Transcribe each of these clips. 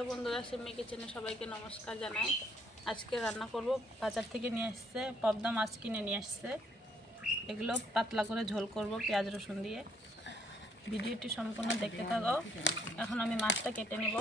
Hello বন্ধুরা, সিম্মি কিচেনে সবাইকে নমস্কার জানাই। আজকে রান্না করব, বাজার থেকে নিয়ে আসছে পদ্মা মাছ কিনে নিয়ে আসছে। এগুলো পাতলা করে ঝোল করব পেঁয়াজ রসুন দিয়ে। ভিডিওটি সম্পূর্ণ দেখতে থাকো। এখন আমি মাছটা কেটে নেব।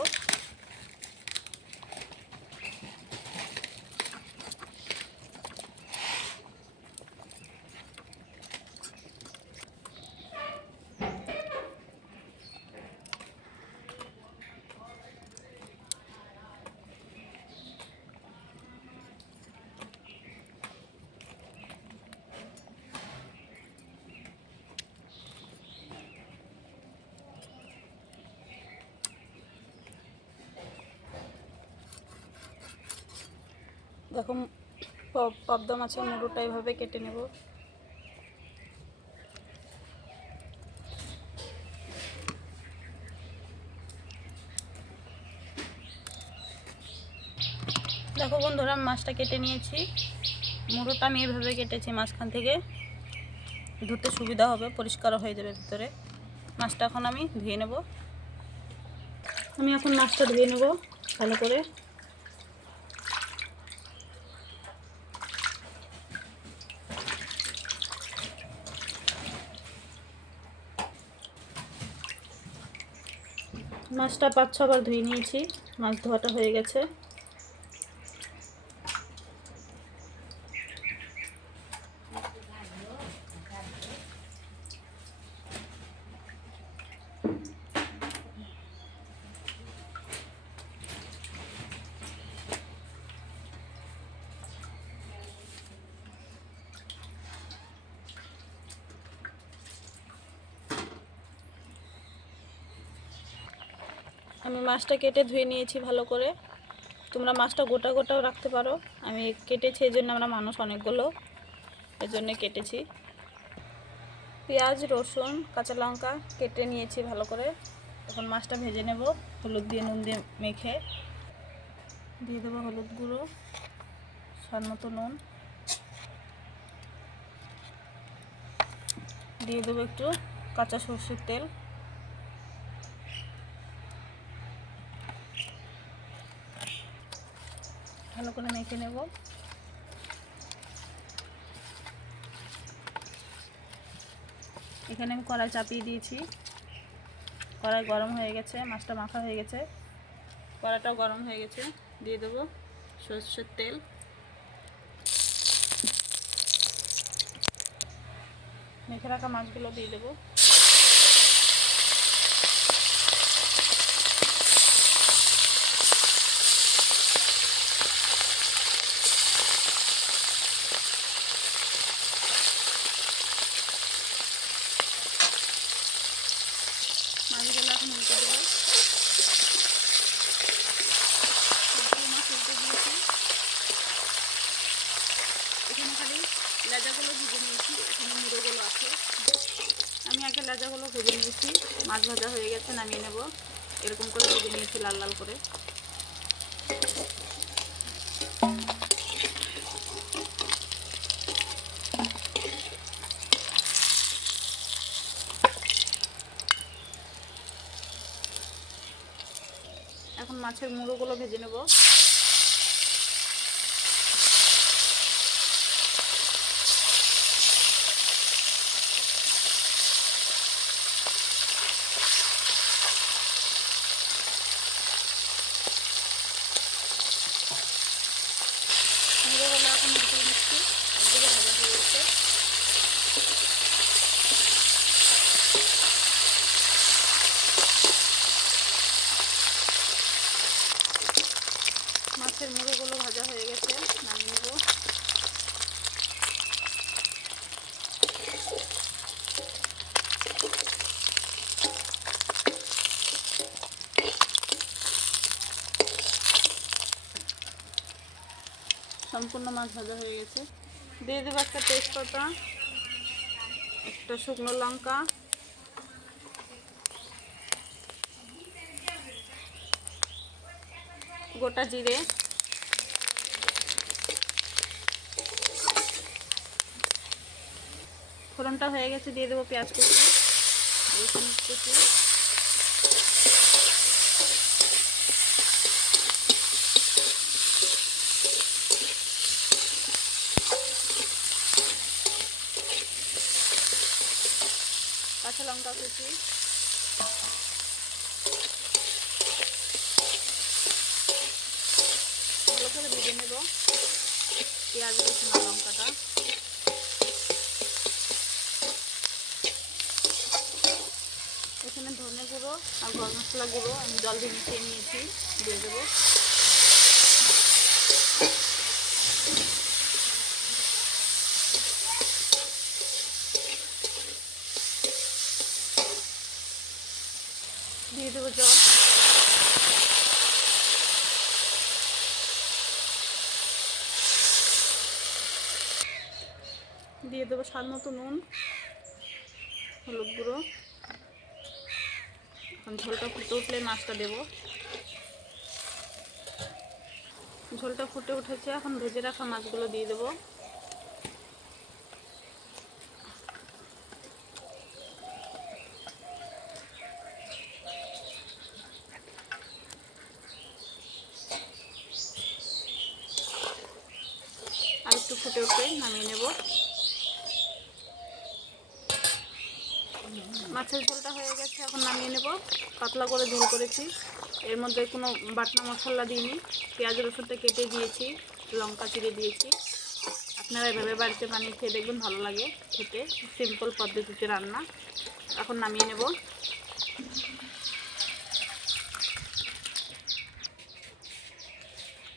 দেখো, পদ্মা মাছের মুড়োটা এভাবে কেটে নেব। দেখো বন্ধুরা, মাছটা কেটে নিয়েছি। মুড়োটা আমি এভাবে কেটেছি মাঝখান থেকে, ধুতে সুবিধা হবে, পরিষ্কার হয়ে যাবে ভিতরে। মাছটা এখন আমি ধুয়ে নেব। আমি এখন মাছটা ধুয়ে নেব ভালো করে। মাছটা 5-6 বার ধুয়ে নিয়েছি, মাছ ধোয়াটা হয়ে গেছে। আমি মাছটা কেটে ধুয়ে নিয়েছি ভালো করে। তোমরা মাছটা গোটা গোটাও রাখতে পারো, আমি কেটেছি এই জন্য, আমরা মানুষ অনেকগুলো, এর জন্য কেটেছি। পেঁয়াজ রসুন কাঁচা লঙ্কা কেটে নিয়েছি ভালো করে। এখন মাছটা ভেজে নেব হলুদ দিয়ে, নুন দিয়ে মেখে। দিয়ে দেবো হলুদ গুঁড়ো, স্বাদ মতো নুন, দিয়ে দেবো একটু কাঁচা সরষের তেল। ভালো করে মেখে নেব। এখানে আমি কড়াই চাপিয়ে দিয়েছি, কড়াই গরম হয়ে গেছে, মাছটা মাখা হয়ে গেছে, কড়াইটাও গরম হয়ে গেছে। দিয়ে দেবো সরষের তেল, মেখে রাখা মাছগুলো দিয়ে দেবো। মাছগুলো এখন উল্টে দেবো। মাছ উল্টে দিয়েছি। এখানে খালি লেজাগুলো ভেজে নিয়েছি, এখানে মুড়োগুলো আছে। আমি আগে লেজাগুলো ভেজে নিয়েছি, মাছ ভাজা হয়ে গেছে, নামিয়ে নেব। এরকম করে ভেজে নিয়েছি লাল লাল করে। এখন মাছের মুড়োগুলো ভেজে নেব। মুড়োগুলো এখন উল্টে দিচ্ছি, একদিকে ভাজা হয়ে গেছে। মাছের মুড়োগুলো ভাজা হয়ে গেছে, নামিয়ে নেব। সম্পূর্ণ মাছ ভাজা হয়ে গেছে। দিয়ে দেবো একটা তেজপাতা, একটা শুকনো লঙ্কা, গোটা জিরে, ফোড়নটা হয়ে গেছে। দিয়ে দেবো পেঁয়াজ কুচি, রসুন কুচি, কুচি, ভালো করে ভেজে নেব পেঁয়াজ রসুন আর লঙ্কাটা। এখানে ধনে গুঁড়ো আর গরম মশলা গুঁড়ো আমি জল দিয়ে মিশিয়ে নিয়েছি, দিয়ে দেবো। দিয়ে দেবো জল। দিয়ে দেবো স্বাদ মতো নুন, হলুদ গুঁড়ো। এখন ঝোলটা ফুটে উঠলে মাছটা দেবো। ঝোলটা ফুটে উঠেছে, এখন ভেজে রাখা মাছগুলো দিয়ে দেবো। আর একটু ফুটে উঠলে নামিয়ে নেব। মাছের ঝোলটা হয়ে গেছে, এখন নামিয়ে নেব। পাতলা করে ঝোল করেছি, এর মধ্যে কোনো বাটনা মশলা দিইনি, পেঁয়াজ রসুনটা কেটে দিয়েছি, লঙ্কা চিড়ে দিয়েছি। আপনারা এভাবে বাড়িতে বানিয়ে খেয়ে দেখবেন, ভালো লাগে খেতে, সিম্পল পদ্ধতিতে রান্না। এখন নামিয়ে নেব।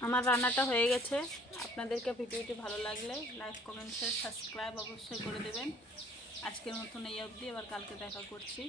আমার রান্নাটা হয়ে গেছে। আপনাদেরকে ভিডিওটি ভালো লাগলে লাইক, কমেন্ট, শেয়ার, সাবস্ক্রাইব অবশ্যই করে দেবেন। আজকের মতন এই অবধি, আবার কালকে দেখা করছি।